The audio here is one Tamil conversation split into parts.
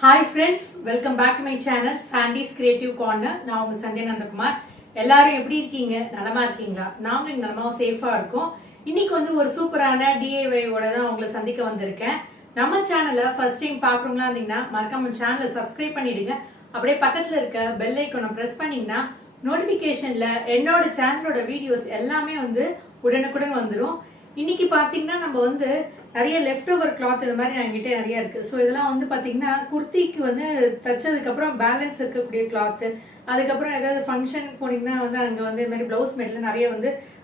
Hi friends, welcome back to my channel Sandy's Creative Corner. நான் உங்க சந்தியா நந்தகுமார். எல்லாரும் எப்படி இருக்கீங்க? நலமா இருக்கீங்களா? நாமளும் நலமா சேஃபா இருக்கோம். இன்னைக்கு ஒரு சூப்பரான DIY ஓட தான் உங்களை சந்திக்க வந்திருக்கேன். நம்ம சேனலை ஃபர்ஸ்ட் டைம் பார்க்கறவங்களா இருந்தீங்கன்னா மறக்காம சேனலை சப்ஸ்கிரைப் பண்ணிடுங்க. அப்படியே பக்கத்துல இருக்க பெல் ஐகானை பிரஸ் பண்ணீங்கன்னா நோட்டிபிகேஷன்ல என்னோட சேனலோட வீடியோஸ் எல்லாமே உடனுக்குடன் வந்துடும். இன்னைக்கு பாத்தீங்கன்னா நம்ம நிறைய லெஃப்ட் ஓவர் கிளாத் இந்த மாதிரி என்கிட்ட நிறைய இருக்கு. ஸோ இதெல்லாம் பாத்தீங்கன்னா குர்த்திக்கு தச்சதுக்கு அப்புறம் பேலன்ஸ் இருக்கக்கூடிய கிளாத், அதுக்கப்புறம் ஏதாவது ஃபங்க்ஷன் போனீங்கன்னா அங்க இந்த மாதிரி பிளவுஸ் மெட்ல நிறைய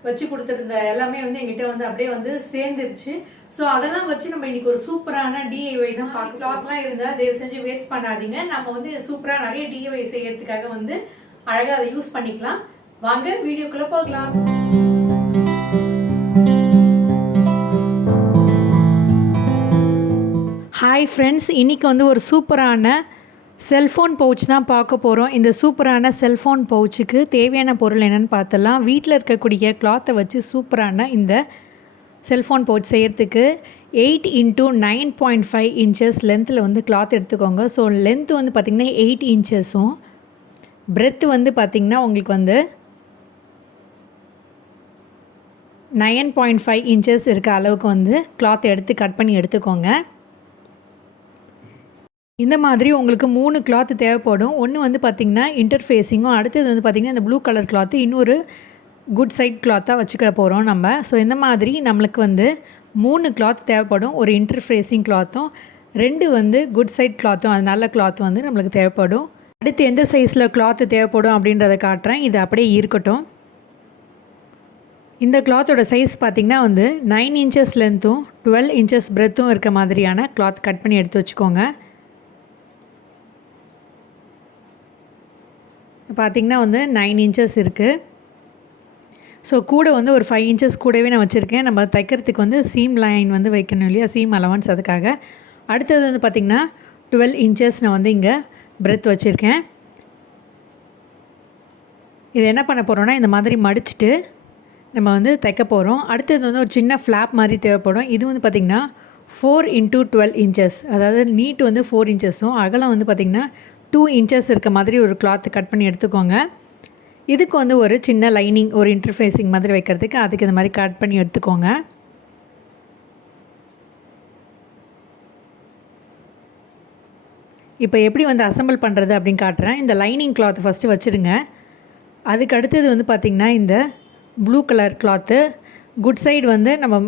வச்சு கொடுத்துருந்த எல்லாமே என்கிட்ட அப்படியே சேர்ந்துருச்சு. ஸோ அதெல்லாம் வச்சு நம்ம இன்னைக்கு ஒரு சூப்பரான DIY தான் பார்க்க. கிளாத்லாம் இருந்தா தயவு செஞ்சு வேஸ்ட் பண்ணாதீங்க. நம்ம சூப்பரா நிறைய DIY செய்யறதுக்காக அழகா அதை யூஸ் பண்ணிக்கலாம். வாங்க வீடியோக்குள்ள போகலாம். ஹாய் ஃப்ரெண்ட்ஸ், இன்றைக்கி ஒரு சூப்பரான செல்ஃபோன் பவுச் தான் பார்க்க போகிறோம். இந்த சூப்பரான செல்ஃபோன் பவுச்சுக்கு தேவையான பொருள் என்னென்னு பார்த்தலாம். வீட்டில் இருக்கக்கூடிய கிளாத்தை வச்சு சூப்பரான இந்த செல்ஃபோன் பவுச் செய்கிறதுக்கு 8 × 9.5 இன்ச்சஸ் லென்த்தில் கிளாத் எடுத்துக்கோங்க. ஸோ லென்த்து பார்த்திங்கன்னா 8 இன்ச்சஸும் பிரெத்து பார்த்திங்கன்னா உங்களுக்கு 9.5 இன்ச்சஸ் இருக்க அளவுக்கு கிளாத் எடுத்து கட் பண்ணி எடுத்துக்கோங்க. இந்த மாதிரி உங்களுக்கு 3 கிளாத் தேவைப்படும். ஒன்று பார்த்திங்கன்னா இன்டர்ஃபேஸிங்கும், அடுத்தது பார்த்திங்கன்னா இந்த ப்ளூ கலர் கிளாத்து இன்னொரு குட் சைட் கிளாத்தாக வச்சுக்க போகிறோம் நம்ம. ஸோ இந்த மாதிரி நம்மளுக்கு 3 கிளாத் தேவைப்படும். ஒரு இன்டர்ஃபேஸிங் கிளாத்தும் 2 குட் சைட் கிளாத்தும், அது நல்ல கிளாத் நம்மளுக்கு தேவைப்படும். அடுத்து எந்த சைஸில் கிளாத்து தேவைப்படும் அப்படின்றத காட்டுறேன். இது அப்படியே இருக்கட்டும். இந்த கிளாத்தோட சைஸ் பார்த்திங்கன்னா 9 இன்ச்சஸ் லென்த்தும் 12 இன்ச்சஸ் பிரெத்தும் இருக்க மாதிரியான கிளாத் கட் பண்ணி எடுத்து வச்சுக்கோங்க. பார்த்திங்கன்னா 9 இன்ச்சஸ் இருக்குது. ஸோ கூட ஒரு 5 இன்ச்சஸ் கூடவே நான் வச்சுருக்கேன். நம்ம தைக்கிறதுக்கு சீம் லைன் வைக்கணும் இல்லையா, சீம் அலவன்ஸ், அதுக்காக. அடுத்தது பார்த்திங்கன்னா 12 இன்ச்சஸ் நான் இங்கே பிரெத் வச்சுருக்கேன். இது என்ன பண்ண போகிறோன்னா, இந்த மாதிரி மடிச்சுட்டு நம்ம தைக்க போகிறோம். அடுத்தது ஒரு சின்ன ஃப்ளாப் மாதிரி தேவைப்படும். இது பார்த்திங்கன்னா 4 × 12 இன்ச்சஸ், அதாவது நீட் 4 இன்ச்சஸும் அகலம் பார்த்திங்கன்னா 2 இன்ச்சஸ் இருக்க மாதிரி ஒரு கிளாத் கட் பண்ணி எடுத்துக்கோங்க. இதுக்கு ஒரு சின்ன லைனிங், ஒரு இன்டர்ஃபேஸிங் மாதிரி வைக்கிறதுக்கு அதுக்கு இந்த மாதிரி கட் பண்ணி எடுத்துக்கோங்க. இப்போ எப்படி அசம்பிள் பண்ணுறது அப்படின்னு காட்டுறேன். இந்த லைனிங் கிளாத் ஃபஸ்ட்டு வச்சுருங்க. அதுக்கு அடுத்தது பார்த்திங்கன்னா இந்த blue colour cloth good side நம்ம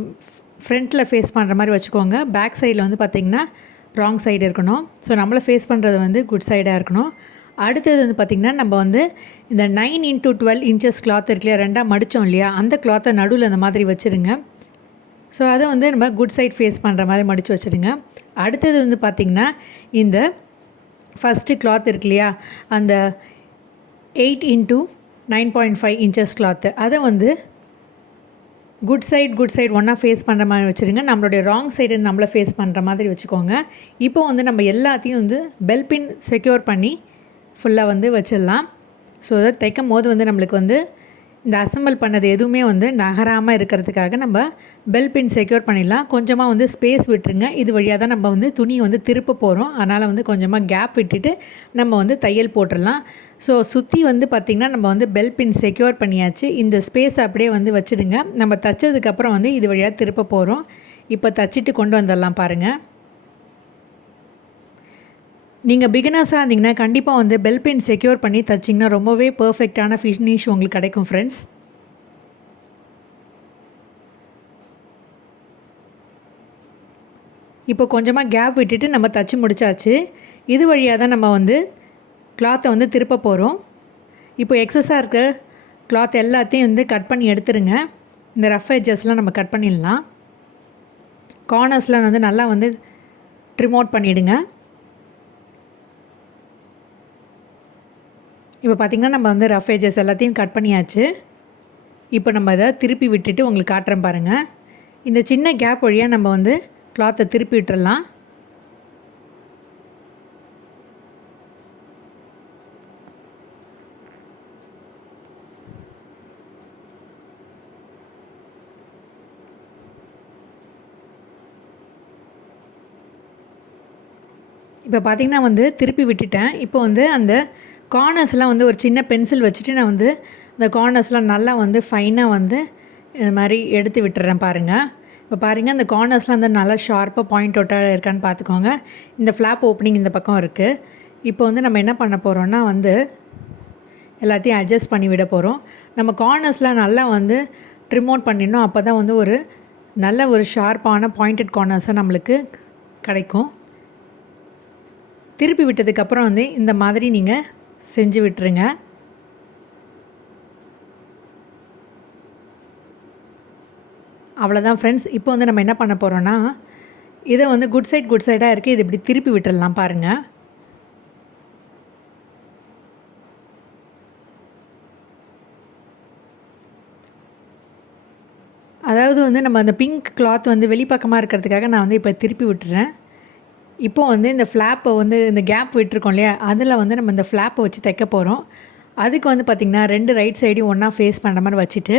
ஃப்ரண்ட்டில் ஃபேஸ் பண்ணுற மாதிரி வச்சுக்கோங்க. பேக் சைடில் பார்த்திங்கன்னா ராங் சைடு இருக்கணும். ஸோ நம்மளை ஃபேஸ் பண்ணுறது குட் சைடாக இருக்கணும். அடுத்தது பார்த்திங்கன்னா நம்ம இந்த 9 × 12 இன்ச்சஸ் கிளாத் இருக்கு இல்லையா, ரெண்டாக மடித்தோம் இல்லையா, அந்த கிளாத்தை நடுவில் அந்த மாதிரி வச்சுருங்க. ஸோ அதை நம்ம குட் சைட் ஃபேஸ் பண்ணுற மாதிரி மடித்து வச்சுருங்க. அடுத்தது பார்த்திங்கன்னா இந்த ஃபஸ்ட்டு கிளாத் இருக்கு இல்லையா, அந்த 8 × 9.5 இன்ச்சஸ் கிளாத்து, அதை குட் சைடு ஒன்றா ஃபேஸ் பண்ணுற மாதிரி வச்சுருங்க. நம்மளுடைய ராங் சைடு நம்மளை ஃபேஸ் பண்ணுற மாதிரி வச்சுக்கோங்க. இப்போ நம்ம எல்லாத்தையும் பெல் பின் செக்யூர் பண்ணி ஃபுல்லாக வச்சிடலாம். ஸோ அதை தைக்கும் போது நம்மளுக்கு இந்த அசம்பிள் பண்ணது எதுவுமே நகராமல் இருக்கிறதுக்காக நம்ம பெல் பின் செக்யூர் பண்ணிடலாம். கொஞ்சமாக ஸ்பேஸ் விட்டுருங்க. இது வழியாக தான் நம்ம துணியை திருப்ப போகிறோம். அதனால் கொஞ்சமாக கேப் விட்டுட்டு நம்ம தையல் போட்டுடலாம். ஸோ சுற்றி பார்த்திங்கன்னா நம்ம பெல் பின் செக்யூர் பண்ணியாச்சு. இந்த ஸ்பேஸ் அப்படியே வச்சுடுங்க. நம்ம தைச்சதுக்கப்புறம் இது வழியாக திருப்ப போகிறோம். இப்போ தைச்சிட்டு கொண்டு வந்துடலாம் பாருங்கள். நீங்கள் பிகினர்ஸாக இருந்தீங்கன்னா கண்டிப்பாக பெல் பின் செக்யூர் பண்ணி தைச்சிங்கன்னா ரொம்பவே பர்ஃபெக்டான ஃபினிஷ் உங்களுக்கு கிடைக்கும் ஃப்ரெண்ட்ஸ். இப்போ கொஞ்சமாக கேப் விட்டுட்டு நம்ம தைச்சி முடிச்சாச்சு. இது வழியாக தான் நம்ம கிளாத்தை திருப்ப போகிறோம். இப்போ எக்ஸஸாக இருக்க கிளாத் எல்லாத்தையும் கட் பண்ணி எடுத்துருங்க. இந்த ரஃப் எட்ஜஸ்லாம் நம்ம கட் பண்ணிடலாம். கார்னர்ஸ்லாம் நல்லா ட்ரிம் அவுட் பண்ணிவிடுங்க. இப்போ பார்த்திங்கன்னா நம்ம ரஃப் எட்ஜஸ் எல்லாத்தையும் கட் பண்ணியாச்சு. இப்போ நம்ம அதை திருப்பி விட்டுட்டு உங்களுக்கு காட்டுறேன் பாருங்கள். இந்த சின்ன கேப் வழியாக நம்ம கிளாத்தை திருப்பி விட்டுடலாம். இப்போ பார்த்திங்கன்னா வந்து திருப்பி விட்டுட்டேன். இப்போ வந்து அந்த கார்னர்ஸ்லாம் வந்து ஒரு சின்ன பென்சில் வச்சுட்டு நான் வந்து அந்த கார்னர்ஸ்லாம் நல்லா வந்து ஃபைனாக வந்து இது மாதிரி எடுத்து விட்டுறேன் பாருங்கள். இப்போ பாருங்கள் அந்த கார்னர்ஸ்லாம் வந்து நல்லா ஷார்ப்பாக பாயிண்ட் அவுட்டாக இருக்கான்னு பார்த்துக்கோங்க. இந்த ஃப்ளாப் ஓப்பனிங் இந்த பக்கம் இருக்குது. இப்போ வந்து நம்ம என்ன பண்ண போகிறோன்னா வந்து எல்லாத்தையும் அட்ஜஸ்ட் பண்ணி விட போகிறோம். நம்ம கார்னர்ஸ்லாம் நல்லா வந்து ட்ரிம் அவுட் பண்ணிடணும். அப்போ தான் வந்து ஒரு நல்ல ஒரு ஷார்ப்பான பாயிண்டட் கார்னர்ஸாக நம்மளுக்கு கிடைக்கும். திருப்பி விட்டதுக்கப்புறம் வந்து இந்த மாதிரி நீங்கள் செஞ்சு விட்டுருங்க. அவ்வளோதான் ஃப்ரெண்ட்ஸ். இப்போ வந்து நம்ம என்ன பண்ண போகிறோன்னா இதை வந்து குட் சைடாக இருக்குது. இது இப்படி திருப்பி விட்டுடலாம் பாருங்கள். அதாவது வந்து நம்ம அந்த பிங்க் கிளாத் வந்து வெளிப்பக்கமாக இருக்கிறதுக்காக நான் வந்து இப்போ திருப்பி விட்டுறேன். இப்போது வந்து இந்த ஃப்ளாப்பை வந்து இந்த கேப் விட்டுருக்கோம் இல்லையா, அதில் வந்து நம்ம இந்த ஃப்ளாப்பை வச்சு தைக்க போகிறோம். அதுக்கு வந்து பார்த்திங்கன்னா 2 ரைட் சைடையும் ஒன்றா ஃபேஸ் பண்ணுற மாதிரி வச்சுட்டு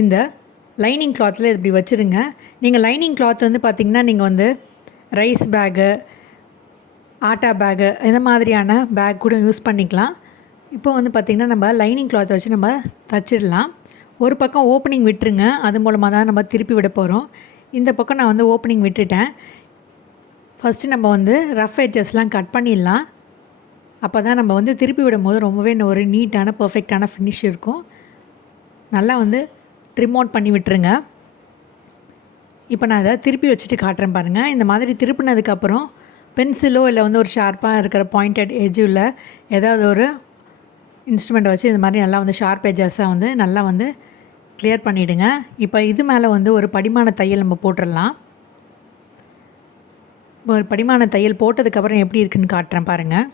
இந்த லைனிங் கிளாத்தில் இப்படி வச்சுருங்க. நீங்கள் லைனிங் கிளாத் வந்து பார்த்திங்கன்னா நீங்கள் வந்து ரைஸ் பேகு, ஆட்டா பேகு இந்த மாதிரியான பேக் கூட யூஸ் பண்ணிக்கலாம். இப்போ வந்து பார்த்திங்கன்னா நம்ம லைனிங் கிளாத்தை வச்சு நம்ம தச்சிடலாம். ஒரு பக்கம் ஓப்பனிங் விட்டுருங்க. அது மூலமாக தான் நம்ம திருப்பி விட போகிறோம். இந்த பக்கம் நான் வந்து ஓப்பனிங் விட்டுட்டேன். ஃபஸ்ட்டு நம்ம வந்து ரஃப் எட்ஜஸ்லாம் கட் பண்ணிடலாம். அப்போ தான் நம்ம வந்து திருப்பி விடும்போது ரொம்பவே ஒரு நீட்டான பர்ஃபெக்டான ஃபினிஷ் இருக்கும். நல்லா வந்து ட்ரிம் அவுட் பண்ணி விட்டுருங்க. இப்போ நான் அதை திருப்பி வச்சுட்டு காட்டுறேன் பாருங்கள். இந்த மாதிரி திருப்பினதுக்கப்புறம் பென்சிலோ இல்லை வந்து ஒரு ஷார்ப்பாக இருக்கிற பாயிண்டட் எட்ஜுள்ள ஏதாவது ஒரு இன்ஸ்ட்ருமெண்ட் வச்சு இந்த மாதிரி நல்லா வந்து ஷார்ப் எட்ஜஸாக வந்து நல்லா வந்து கிளியர் பண்ணிவிடுங்க. இப்போ இது மேலே வந்து ஒரு படிமான தையல் நம்ம போட்டுடலாம். இப்போ ஒரு படிமான தையல் போட்டதுக்கப்புறம் எப்படி இருக்குதுன்னு காட்டுறேன் பாருங்கள்.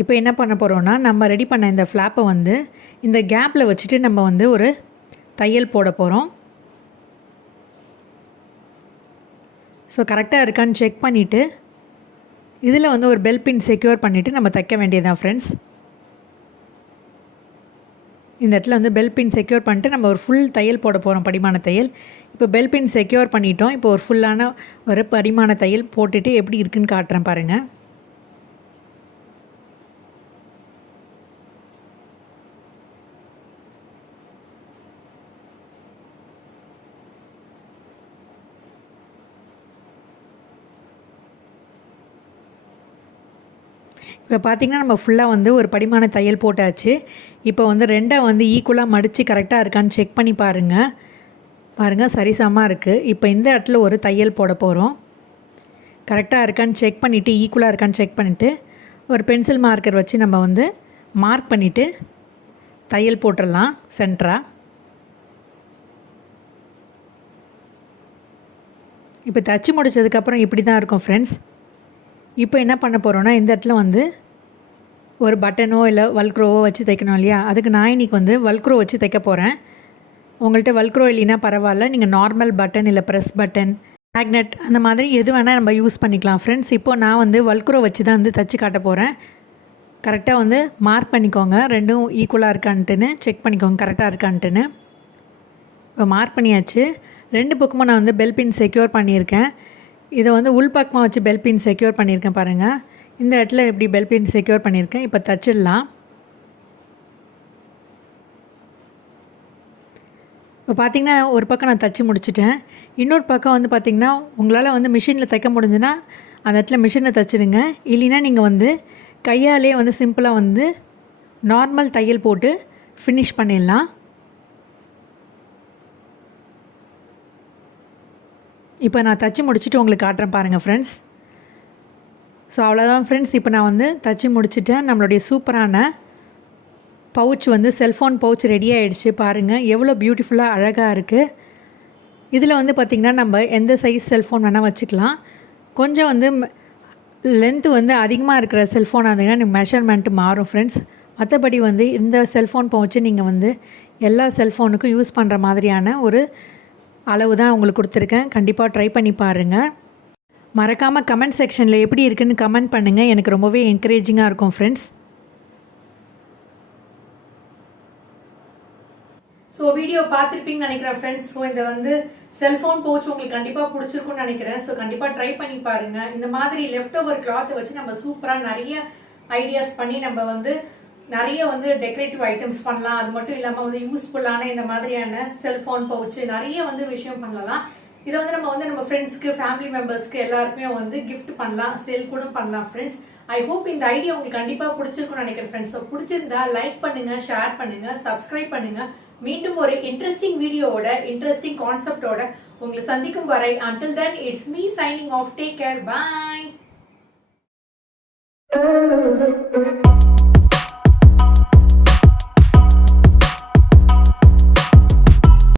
இப்போ என்ன பண்ண போகிறோன்னா நம்ம ரெடி பண்ண இந்த ஃப்ளாப்பை வந்து இந்த கேப்பில் வச்சுட்டு நம்ம வந்து ஒரு தையல் போட போகிறோம். ஸோ கரெக்டாக இருக்கான்னு செக் பண்ணிவிட்டு இதில் வந்து ஒரு பெல் பின் செக்யூர் பண்ணிவிட்டு நம்ம தைக்க வேண்டியதான் ஃப்ரெண்ட்ஸ். இந்த இடத்துல வந்து பெல் பின் செக்யூர் பண்ணிட்டு நம்ம ஒரு ஃபுல் தையல் போட போகிறோம், படிமான தையல். இப்போ பெல் பின் செக்யூர் பண்ணிட்டோம். இப்போ ஒரு ஃபுல்லான ஒரு படிமான தையல் போட்டுட்டு எப்படி இருக்குன்னு காட்டுறேன் பாருங்கள். இப்போ பார்த்திங்கன்னா நம்ம ஃபுல்லாக வந்து ஒரு படிமான தையல் போட்டாச்சு. இப்போ வந்து 2 வந்து ஈக்குவலாக மடித்து கரெக்டாக இருக்கான்னு செக் பண்ணி பாருங்கள். சரிசமமாக இருக்குது. இப்போ இந்த இடத்துல ஒரு தையல் போட போகிறோம். கரெக்டாக இருக்கான்னு செக் பண்ணிவிட்டு ஈக்குவலாக இருக்கான்னு செக் பண்ணிவிட்டு ஒரு பென்சில் மார்க்கர் வச்சு நம்ம வந்து மார்க் பண்ணிவிட்டு தையல் போட்டுடலாம் சென்டராக. இப்போ தச்சு முடிச்சதுக்கப்புறம் இப்படி தான் இருக்கும் ஃப்ரெண்ட்ஸ். இப்போ என்ன பண்ண போகிறோன்னா இந்த இடத்துல வந்து ஒரு பட்டனோ இல்லை வல்க்ரோவோ வச்சு தைக்கணும் இல்லையா, அதுக்கு நான் இன்றைக்கி வந்து வல்க்ரோ வச்சு தைக்க போகிறேன். உங்கள்கிட்ட வல்க்ரோ இல்லைன்னா பரவாயில்ல, நீங்கள் நார்மல் பட்டன் இல்லை ப்ரெஸ் பட்டன், மேக்னெட் அந்த மாதிரி எது வேணால் நம்ம யூஸ் பண்ணிக்கலாம் ஃப்ரெண்ட்ஸ். இப்போது நான் வந்து வல்க்ரோ வச்சு தான் வந்து தைச்சி காட்ட போகிறேன். கரெக்டாக வந்து மார்க் பண்ணிக்கோங்க, ரெண்டும் ஈக்குவலாக இருக்கான்ட்டுன்னு செக் பண்ணிக்கோங்க கரெக்டாக இருக்கான்ட்டுன்னு. இப்போ மார்க் பண்ணியாச்சு. 2 பக்கமும் நான் வந்து பெல் பின் செக்யூர் பண்ணியிருக்கேன். இதை வந்து உள்பக்கமாக வச்சு பெல் பின் செக்யூர் பண்ணியிருக்கேன் பாருங்கள். இந்த இடத்துல எப்படி பெல் பின் செக்யூர் பண்ணியிருக்கேன். இப்போ தச்சிடலாம். இப்போ பார்த்திங்கன்னா ஒரு பக்கம் நான் தச்சு முடிச்சிட்டேன். இன்னொரு பக்கம் வந்து பார்த்திங்கன்னா உங்களால் வந்து மிஷினில் தைக்க முடிஞ்சுன்னா அந்த இடத்துல மிஷினில் தைச்சிடுங்க. இல்லைன்னா நீங்கள் வந்து கையாலே வந்து சிம்பிளாக வந்து நார்மல் தையல் போட்டு ஃபினிஷ் பண்ணிடலாம். இப்போ நான் தச்சு முடிச்சுட்டு உங்களுக்கு காட்டுறேன் பாருங்கள் ஃப்ரெண்ட்ஸ். ஸோ அவ்வளோதான் ஃப்ரெண்ட்ஸ். இப்போ நான் வந்து தச்சு முடிச்சுட்டேன். நம்மளுடைய சூப்பரான பவுச் வந்து செல்ஃபோன் பவுச் ரெடி ஆகிடுச்சு. பாருங்கள் எவ்வளோ பியூட்டிஃபுல்லாக அழகாக இருக்குது. இதில் வந்து பார்த்திங்கன்னா நம்ம எந்த சைஸ் செல்ஃபோன் வேணால் வச்சுக்கலாம். கொஞ்சம் வந்து லென்த்து வந்து அதிகமாக இருக்கிற செல்ஃபோன் இருந்தீங்கன்னா மெஷர்மெண்ட்டு மாறும் ஃப்ரெண்ட்ஸ். மற்றபடி வந்து இந்த செல்ஃபோன் பவுச்சு நீங்கள் வந்து எல்லா செல்ஃபோனுக்கும் யூஸ் பண்ணுற மாதிரியான ஒரு அளவு தான் உங்களுக்கு கொடுத்துருக்கேன். கண்டிப்பாக ட்ரை பண்ணி பாருங்கள். மறக்காமல் கமெண்ட் செக்ஷனில் எப்படி இருக்குதுன்னு கமெண்ட் பண்ணுங்கள். எனக்கு ரொம்பவே என்கரேஜிங்காக இருக்கும் ஃப்ரெண்ட்ஸ். ஸோ வீடியோ பார்த்துருப்பீங்கன்னு நினைக்கிறேன் ஃப்ரெண்ட்ஸ். ஸோ இதை வந்து செல்போன் பவுச் உங்களுக்கு கண்டிப்பா பிடிச்சிருக்கும்னு நினைக்கிறேன். ஸோ கண்டிப்பா ட்ரை பண்ணி பாருங்க. இந்த மாதிரி லெஃப்ட் ஓவர் கிளாத் வச்சு நம்ம சூப்பரா நிறைய ஐடியாஸ் பண்ணி நம்ம வந்து நிறைய வந்து டெக்கரேட்டிவ் ஐட்டம்ஸ் பண்ணலாம். அது மட்டும் இல்லாம வந்து யூஸ்ஃபுல்லான இந்த மாதிரியான செல்போன் பவுச் நிறைய வந்து விஷயம் பண்ணலாம். இதை வந்து நம்ம ஃப்ரெண்ட்ஸ்க்கு, ஃபேமிலி மெம்பர்ஸ்க்கு எல்லாருக்குமே வந்து கிஃப்ட் பண்ணலாம், சேல் கூட பண்ணலாம் ஃப்ரெண்ட்ஸ். ஐ ஹோப் இந்த ஐடியா உங்களுக்கு கண்டிப்பா பிடிச்சிருக்கும்னு நினைக்கிறேன் ஃப்ரெண்ட்ஸ். ஸோ பிடிச்சிருந்தா லைக் பண்ணுங்க, ஷேர் பண்ணுங்க, சப்ஸ்கிரைப் பண்ணுங்க. மீண்டும் ஒரு இன்ட்ரெஸ்டிங் வீடியோவோட, இன்ட்ரெஸ்டிங் கான்செப்டோட உங்களை சந்திக்கும் வரை until then it's me signing off. Take care. Bye.